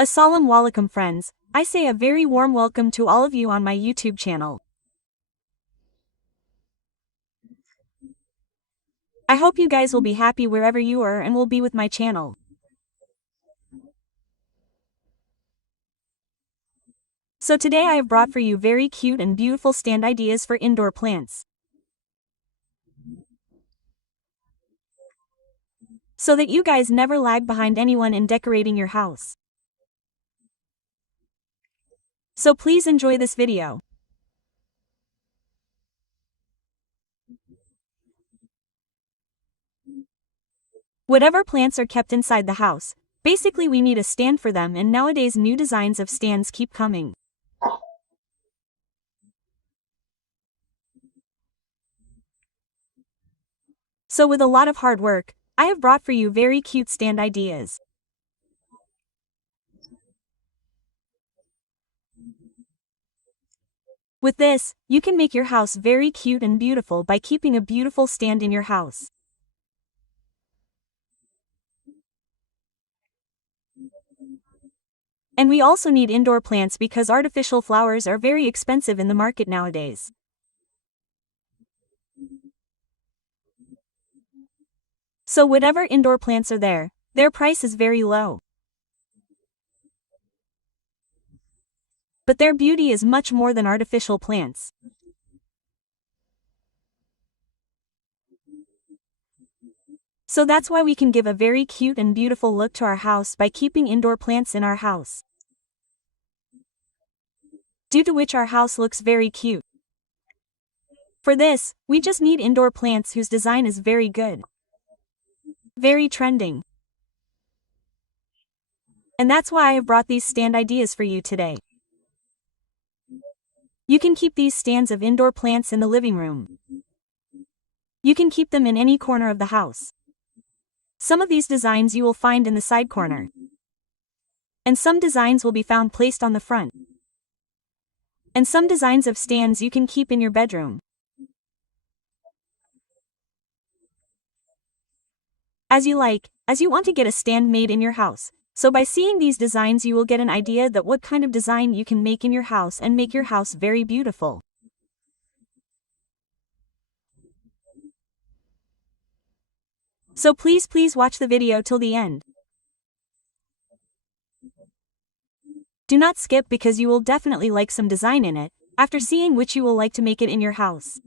Assalamu alaikum friends, I say a very warm welcome to all of you on my YouTube channel. I hope you guys will be happy wherever you are and will be with my channel. So today I have brought for you very cute and beautiful stand ideas for indoor plants, so that you guys never lag behind anyone in decorating your house. So please enjoy this video. Whatever plants are kept inside the house, basically we need a stand for them, and nowadays new designs of stands keep coming. So with a lot of hard work, I have brought for you very cute stand ideas. With this, you can make your house very cute and beautiful by keeping a beautiful stand in your house. And we also need indoor plants because artificial flowers are very expensive in the market nowadays. So whatever indoor plants are there, their price is very low. But their beauty is much more than artificial plants. So that's why we can give a very cute and beautiful look to our house by keeping indoor plants in our house, due to which our house looks very cute. For this, we just need indoor plants whose design is very good, very trending. And that's why I have brought these stand ideas for you today. You can keep these stands of indoor plants in the living room. You can keep them in any corner of the house. Some of these designs you will find in the side corner, and some designs will be found placed on the front. And some designs of stands you can keep in your bedroom. As you like, as you want to get a stand made in your house. So by seeing these designs you will get an idea that what kind of design you can make in your house and make your house very beautiful. So please watch the video till the end. Do not skip because you will definitely like some design in it, after seeing which you will like to make it in your house.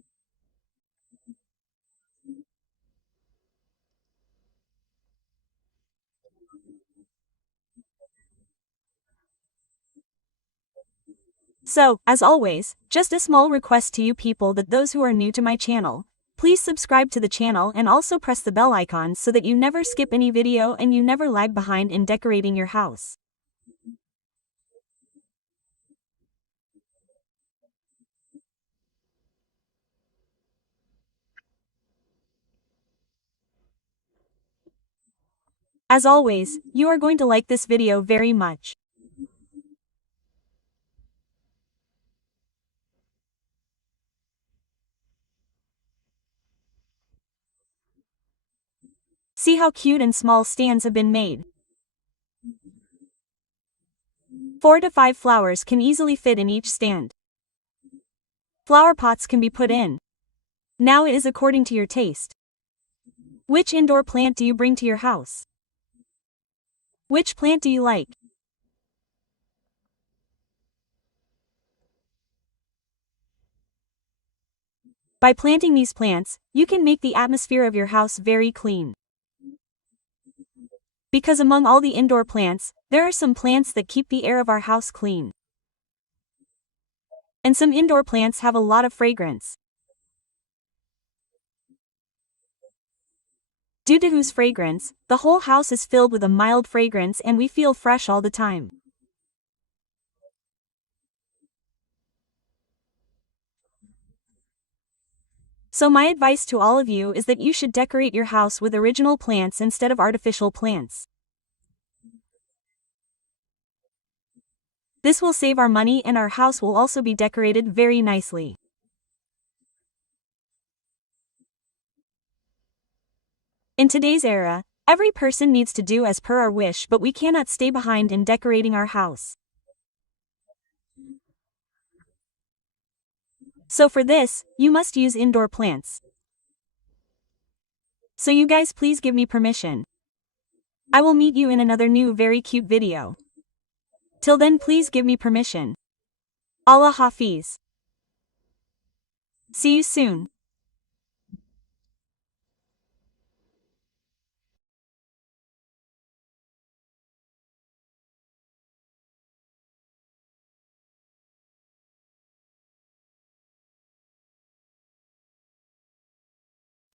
So, as always, just a small request to you people that those who are new to my channel, please subscribe to the channel and also press the bell icon so that you never skip any video and you never lag behind in decorating your house. As always, you are going to like this video very much. See how cute and small stands have been made. 4 to 5 flowers can easily fit in each stand. Flower pots can be put in. Now it is according to your taste. Which indoor plant do you bring to your house? Which plant do you like? By planting these plants, you can make the atmosphere of your house very clean. Because among all the indoor plants, there are some plants that keep the air of our house clean. And some indoor plants have a lot of fragrance, due to whose fragrance, the whole house is filled with a mild fragrance and we feel fresh all the time. So my advice to all of you is that you should decorate your house with original plants instead of artificial plants. This will save our money and our house will also be decorated very nicely. In today's era, Every person needs to do as per our wish, but we cannot stay behind in decorating our house. So for this, you must use indoor plants. So you guys please give me permission. I will meet you in another new very cute video. Till then please give me permission. Allah Hafiz. See you soon.